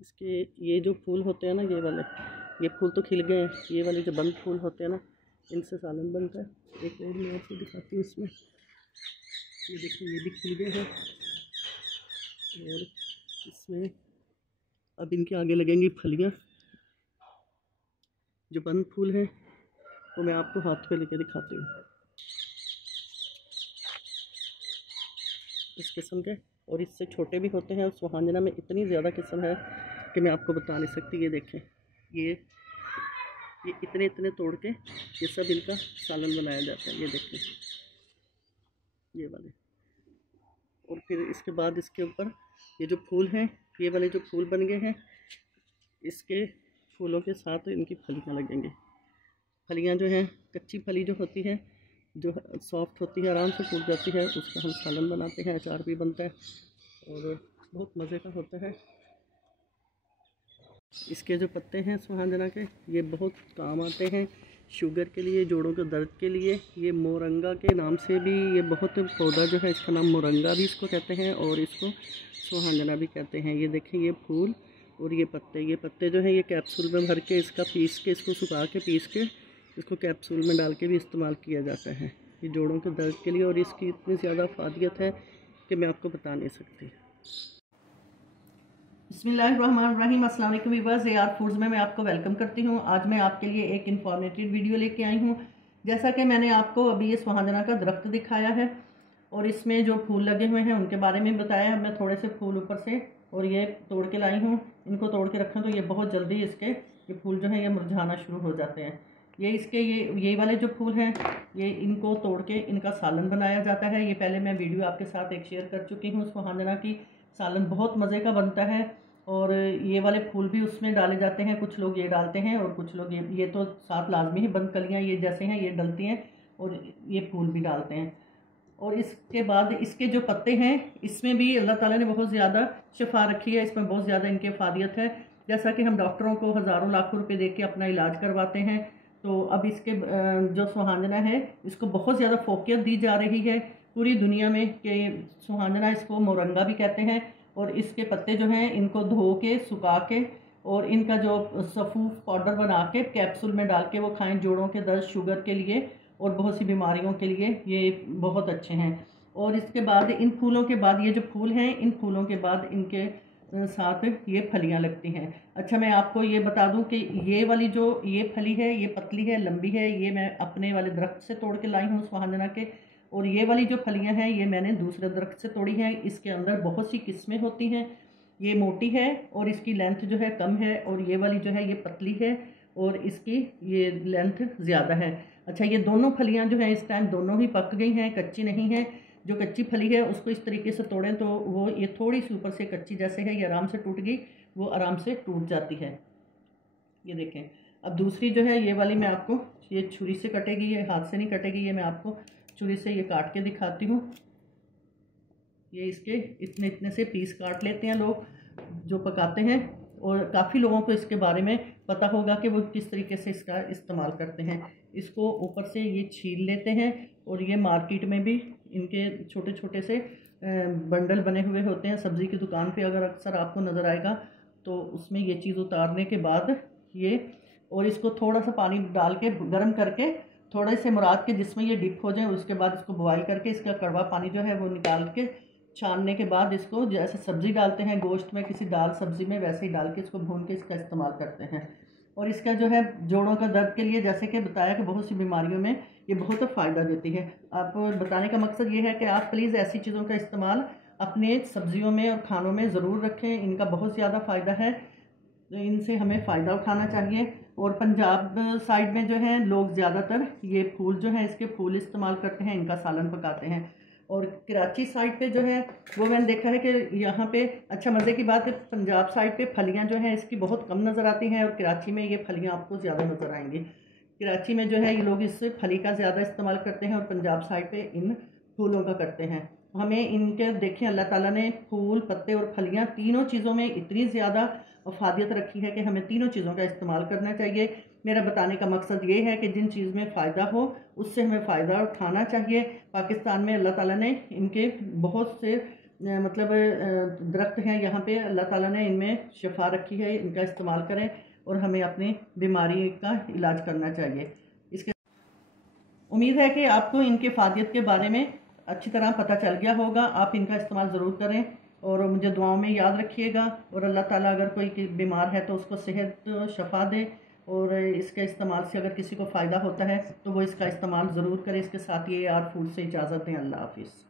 इसके ये जो फूल होते हैं ना, ये फूल तो खिल गए हैं। ये वाले जो बंद फूल होते हैं ना, इनसे सालन बनता है। एक और मैं आपको दिखाती हूँ इसमें। ये देखिए, ये भी खिल गए हैं और इसमें अब इनके आगे लगेंगी फलियाँ। जो बंद फूल हैं वो मैं आपको हाथ पे लेके दिखाती हूँ, इस किस्म के। और इससे छोटे भी होते हैं। सुहांजना में इतनी ज़्यादा किस्म है कि मैं आपको बता नहीं सकती। ये देखें, ये इतने इतने तोड़ के ये सब इनका सालन बनाया जाता है। ये देखें, ये वाले। और फिर इसके बाद इसके ऊपर ये जो फूल हैं, ये वाले जो फूल बन गए हैं, इसके फूलों के साथ इनकी फलियाँ लगेंगी। फलियाँ जो हैं, कच्ची फली जो होती है, जो सॉफ्ट होती है, आराम से टूट जाती है, उसका हम सालन बनाते हैं, अचार भी बनता है और बहुत मज़े का होता है। इसके जो पत्ते हैं सुहांजना के, ये बहुत काम आते हैं शुगर के लिए, जोड़ों के दर्द के लिए। ये मोरंगा के नाम से भी, ये बहुत पौधा जो है इसका नाम मोरंगा भी इसको कहते हैं और इसको सुहांजना भी कहते हैं। ये देखें, ये फूल और ये पत्ते जो हैं, ये कैप्सूल में भर के इसका पीस के, इसको सुखा के पीस के इसको कैप्सूल में डाल के भी इस्तेमाल किया जाता है, ये जोड़ों के दर्द के लिए। और इसकी इतनी ज़्यादा फ़ायदियत है कि मैं आपको बता नहीं सकती। बिस्मिल्लाहिर्रहमानिर्रहीम, अस्सलाम वालेकुम व्यूअर्स, AR फूड्स में मैं आपको वेलकम करती हूँ। आज मैं आपके लिए एक इन्फॉर्मेटिव वीडियो लेके आई हूँ। जैसा कि मैंने आपको अभी ये सुहांजना का दरख्त दिखाया है और इसमें जो फूल लगे हुए हैं उनके बारे में बताया है। मैं थोड़े से फूल ऊपर से और ये तोड़ के लाई हूँ। इनको तोड़ के रखा तो ये बहुत जल्दी ये फूल जो है ये मुरझाना शुरू हो जाते हैं। ये वाले जो फूल हैं, ये इनको तोड़ के इनका सालन बनाया जाता है। ये पहले मैं वीडियो आपके साथ एक शेयर कर चुकी हूँ। सुहांजना की सालन बहुत मज़े का बनता है और ये वाले फूल भी उसमें डाले जाते हैं। कुछ लोग ये डालते हैं और कुछ लोग ये तो साथ लाजमी ही बंद कलियाँ ये जैसे हैं ये डलती हैं और ये फूल भी डालते हैं। और इसके बाद इसके जो पत्ते हैं, इसमें भी अल्लाह ताला ने बहुत ज़्यादा शफा रखी है। इसमें बहुत ज़्यादा इनके फ़ायदियत है। जैसा कि हम डॉक्टरों को हज़ारों लाखों रुपए दे के अपना इलाज करवाते हैं, तो अब इसके जो सुहांजना है इसको बहुत ज़्यादा फोकियत दी जा रही है पूरी दुनिया में कि सुहांजना, इसको मोरंगा भी कहते हैं। और इसके पत्ते जो हैं इनको धो के सुखा के और इनका जो सफ़ूफ पाउडर बना के कैप्सूल में डाल के वो खाएं, जोड़ों के दर्द, शुगर के लिए और बहुत सी बीमारियों के लिए ये बहुत अच्छे हैं। और इसके बाद इन फूलों के बाद, ये जो फूल हैं, इन फूलों के बाद इनके साथ ये फलियां लगती हैं। अच्छा, मैं आपको ये बता दूं कि ये वाली जो ये फली है, ये पतली है, लंबी है। ये मैं अपने वाले दरख्त से तोड़ के लाई हूँ सुहांजना के। और ये वाली जो फलियां हैं ये मैंने दूसरे दरख्त से तोड़ी हैं। इसके अंदर बहुत सी किस्में होती हैं। ये मोटी है और इसकी लेंथ जो है कम है, और ये वाली जो है ये पतली है और इसकी ये लेंथ ज़्यादा है। अच्छा, ये दोनों फलियां जो हैं इस टाइम दोनों ही पक गई हैं, कच्ची नहीं है। जो कच्ची फली है उसको इस तरीके से तोड़ें तो वो ये थोड़ी सी ऊपर से कच्ची जैसे है, ये आराम से टूट गई, वो आराम से टूट जाती है। ये देखें। अब दूसरी जो है ये वाली मैं आपको, ये छुरी से कटेगी, ये हाथ से नहीं कटेगी। ये मैं आपको छुरी से ये काट के दिखाती हूँ। ये इसके इतने इतने से पीस काट लेते हैं लोग जो पकाते हैं, और काफ़ी लोगों को इसके बारे में पता होगा कि वो किस तरीके से इसका इस्तेमाल करते हैं। इसको ऊपर से ये छील लेते हैं और ये मार्केट में भी इनके छोटे छोटे से बंडल बने हुए होते हैं। सब्ज़ी की दुकान पे अगर अक्सर आपको नज़र आएगा तो उसमें ये चीज़ उतारने के बाद ये, और इसको थोड़ा सा पानी डाल के गर्म करके थोड़े से मुराद के जिसमें ये डिप हो जाए, उसके बाद इसको बॉयल करके इसका कड़वा पानी जो है वो निकाल के छानने के बाद इसको जैसे सब्ज़ी डालते हैं गोश्त में, किसी दाल सब्ज़ी में, वैसे ही डाल के इसको भून के इसका इस्तेमाल करते हैं। और इसका जो है जोड़ों का दर्द के लिए, जैसे कि बताया कि बहुत सी बीमारियों में ये बहुत फ़ायदा देती है। आपको बताने का मकसद ये है कि आप प्लीज़ ऐसी चीज़ों का इस्तेमाल अपने सब्ज़ियों में और खानों में ज़रूर रखें। इनका बहुत ज़्यादा फ़ायदा है, इनसे हमें फ़ायदा उठाना चाहिए। और पंजाब साइड में जो है लोग ज़्यादातर ये फूल जो है इसके फूल इस्तेमाल करते हैं, इनका सालन पकाते हैं। और कराची साइड पे जो है वो मैंने देखा है कि यहाँ पे, अच्छा मज़े की बात है, पंजाब साइड पे फलियाँ जो हैं इसकी बहुत कम नज़र आती हैं और कराची में ये फलियाँ आपको ज़्यादा नज़र आएंगी। कराची में जो है ये लोग इस फली का ज़्यादा इस्तेमाल करते हैं और पंजाब साइड पे इन फूलों का करते हैं। हमें इनके देखें, अल्लाह ताला ने फूल, पत्ते और फलियाँ तीनों चीज़ों में इतनी ज़्यादा अफादियत रखी है कि हमें तीनों चीज़ों का इस्तेमाल करना चाहिए। मेरा बताने का मकसद ये है कि जिन चीज़ में फ़ायदा हो उससे हमें फ़ायदा उठाना चाहिए। पाकिस्तान में अल्लाह ताला ने इनके बहुत से मतलब दरख्त हैं यहाँ पे, अल्लाह ताला ने इनमें शिफा रखी है, इनका इस्तेमाल करें और हमें अपनी बीमारी का इलाज करना चाहिए। इसके उम्मीद है कि आपको इनके फ़ायदे के बारे में अच्छी तरह पता चल गया होगा। आप इनका इस्तेमाल ज़रूर करें और मुझे दुआओं में याद रखिएगा। और अल्लाह ताला अगर कोई बीमार है तो उसको सेहत शफा दे, और इसके इस्तेमाल से अगर किसी को फ़ायदा होता है तो वो इसका इस्तेमाल ज़रूर करे। इसके साथ ये AR फूड से इजाज़त दें। अल्लाह हाफिज़।